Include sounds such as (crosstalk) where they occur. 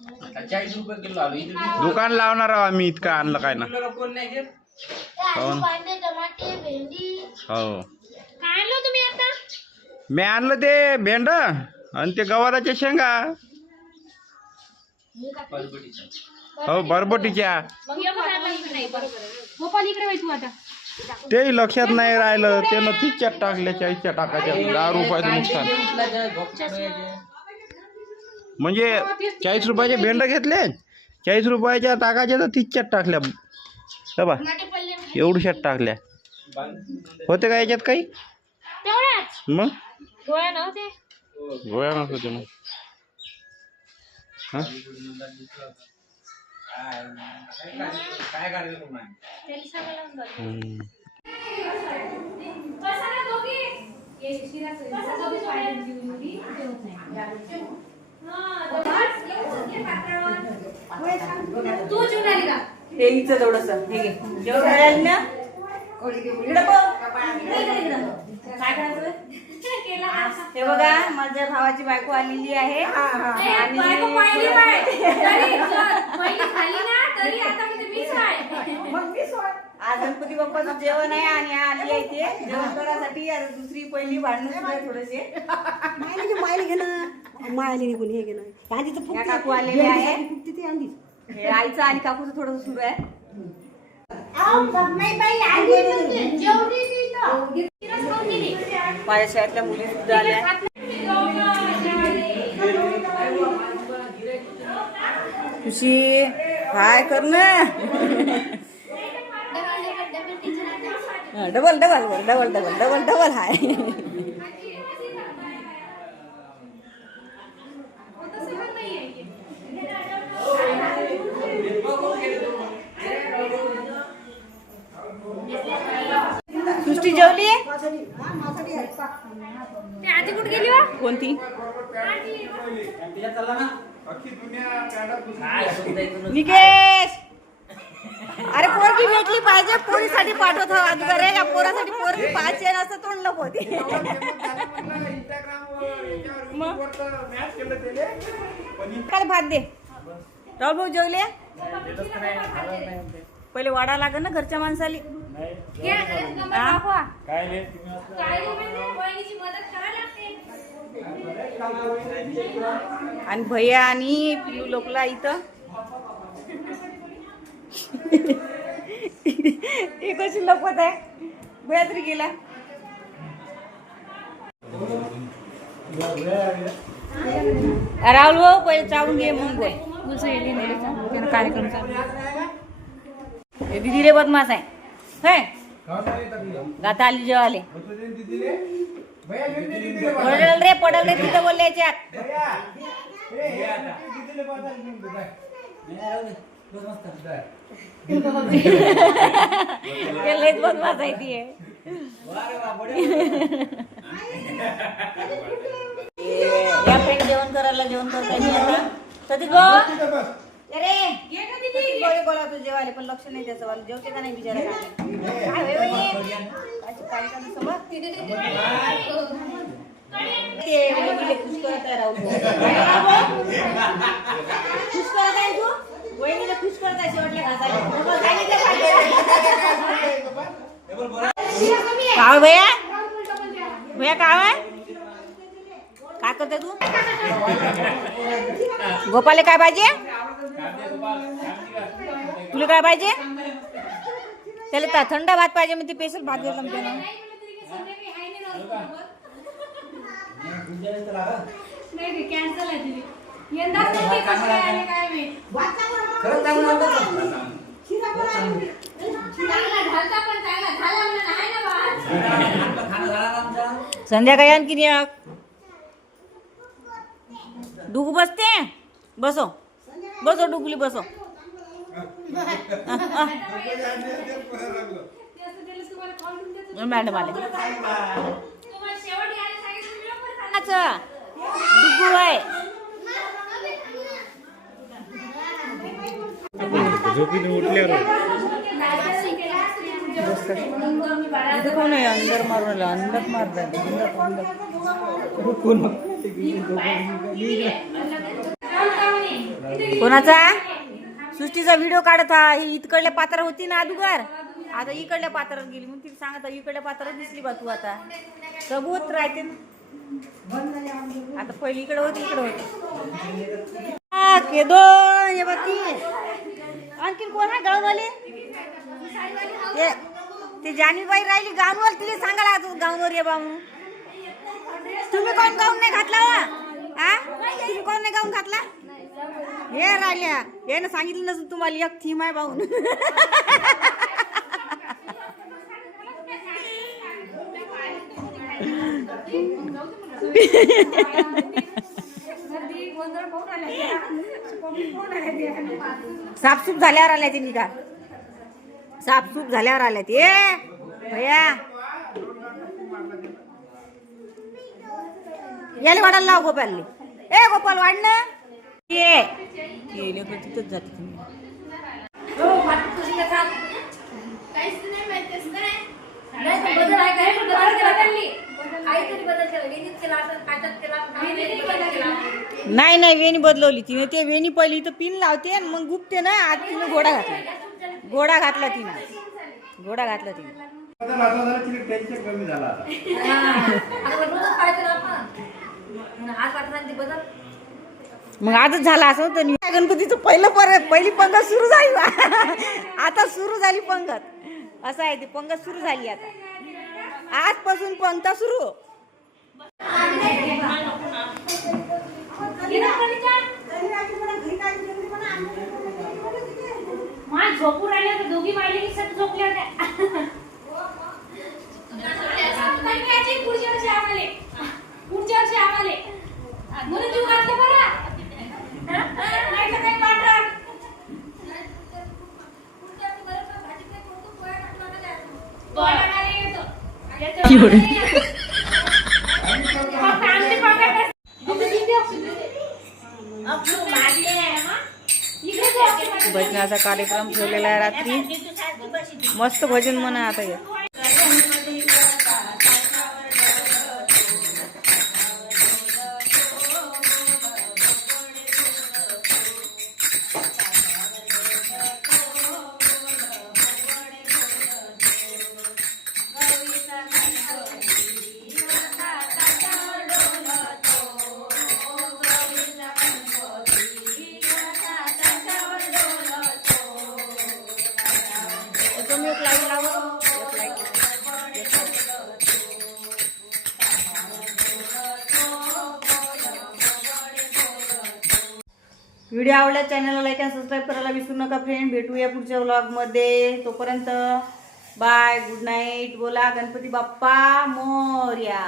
चाळीस रुपये किलो आलो. इथे दुकान लावणार आहो आम्ही इतकं आणलं काय ना. किलोला कोण नाही घेत? काहून? कांदे टमाटे भेंडी. हो. काय आणलं तुम्ही आता? मी आणलं ते भेंड आणि ते गवाराच्या शेंगा. परबटीचा हो बरबटीच्या. मग हे बघा आता इकडे नाही बरोबर आहे. गोपाल इकडे वळ तू आता. तेही लक्षात नाही राहिलं. त्यानं तीसच्या टाकल्या चाळीसच्या टाकायच्या. दहा रुपयाचं नुकसान. म्हणजे चाळीस रुपयाचे भेंड घेतले. चाळीस रुपयाच्या टाकायच्या तर तीसच्यात टाकल्या. हे बा. एवढ्यात टाकल्या. होते का याच्यात काही? मग? गोळ्या नव्हते. मग. हा? काय बघ. हम्म. हे हिचं थोडस हे घे जेवण राहिलं ना इकडं बघ. इकडं, इकडं. काय करायचं हे बघा माझ्या भावाची बायको आलेली आहे आणि आज गणपती बाप्पाचं जेवण आहे आणि आली आहे ते. जेवण करायसाठी आता दुसरी पहिली भांडणं सुरू आहे थोडेसे. मायले मायले घे ना मायले निघून हे घे ना आधी तर या काकू आलेले आहे. फुकते ते आधी हे आईचं आणि काकूचं थोडस सुरू आहे. माझ्या शाळेतल्या मुली सुद्धा आल्या. खुशी काय कर ना double double double double double double hi Srushti जेवली आधी कुठे गेली? कोणती? निकेश! पाहिजे पोरीसाठी पाठवत हो अगोदर या पोरासाठी पोरगी पाहिजे असं तोंडलं होते काय भात दे. राहुल भाऊ जेवले? पहिले वाडा लागेल ना घरच्या माणसाली. म्हणजे. आणि भैया आणि पियू लोकला इथं. ते कशी लपत आहे? तरी गेला. राहुल भाऊ पहिले चावून घे मग बोल. कार्यक्रम हे दिदीले बदमाश आहे. है? गाता आली जेवाले पडल रे पडल रे तिथं बोलले याच्यात. (laughs) लयच बदमाश आहे ती या फ्रेंड जेवण करायला जेवण करता येईल आता सती गो अरे सती गो बोला तू जेवायला पण लक्ष नाही त्याचं वाला जेवते का नाही बिचारा काय काय होय बाई? काय- काय करणार समज? ते वहिनीले खुश करत आहे राहुल भाऊ. खुश करत आहे तू वहिनीला खुश करत आहे शेवटल्या घासाला. बाबा, काय नाही ते खायचं. काय भैया? भैया काय आहे काय करते तू? गोपाले काय पाहिजे तुला काय पाहिजे त्याला ता- थंड भात पाहिजे मग ते स्पेशल भात घेतला त्यानं संध्याकाळी आणखी एक डुगू बसते बसो बसो डुगली बसो ते असं केलंस तुम्हाला खाऊन देऊन देतो. मॅडम आले तुम्हाला शेवट यायला सांगितलं इथं कोण आहे? अंदर मारून आलं. अंदर मारतात कोणाचा? सृष्टीचा व्हिडिओ काढत हा. ही इकडल्या पात्र होती ना अदुगर? आता इकडल्या पात्रात गेली. मग तिला सांगत इकडल्या पात्रात दिसली बा तू आता. सबूत राहते ना आता पहिली इकडे होती इकडे होती. केदो हे बघ ती. आणखीन कोण आहे? गाववाले ते ते राहिली गाऊनवर तिला सांगायला आज गाववर ये बा म्हणून तुम्ही कोण गाऊन नाही घातला वा? हा तुम्ही कोण नाही गाऊन घातला? हे राहिल्या हे ना सांगितलं नसून तुम्हाला एक थीम आहे बाहून साफसूफ झाल्यावर आल्या ते निघा. साफसूफ झाल्यावर आल्या ते ए, भैया. याले वाढायला लाव गोपालले. ए गोपाल वाढ ना. ये. ये तिथंच जाते नाही नाही वेणी बदलवली तिने ते वेणी पहिली तर पिन लावते आणि मग गुपते ना आज तिने घोडा घातला. घोडा घातला तिने. घोडा घातला तिने. मग आजच झाला असं तर गणपतीचं पहिलं पर पहिली पंगत सुरू झाली बा. आता सुरू झाली पंगत. असं आहे ती पंगत सुरू झाली आता. आजपासून पंगता सुरू मा झोपून राहिल्या तर दोघी मायलेली सट झोपल्या होत्या. पुढच्या वर्षी आम्हाले. पुढच्या वर्षी आम्हाले. म्हणून तू घातलं बरं. नाही तर काही पाठवत गोळा नाही येतो. येतो. फक्त आमची पगार इकडे जो लग्नाचा कार्यक्रम ठेवलेला आहे रात्री. मस्त भजन म्हणा आता हे. व्हिडिओ आवडला चॅनलला लाईक आणि सबस्क्राईब करायला विसरू नका फ्रेंड भेटूया पुढच्या व्लॉगमध्ये तोपर्यंत बाय गुड नाईट बोला गणपती बाप्पा मोर्या.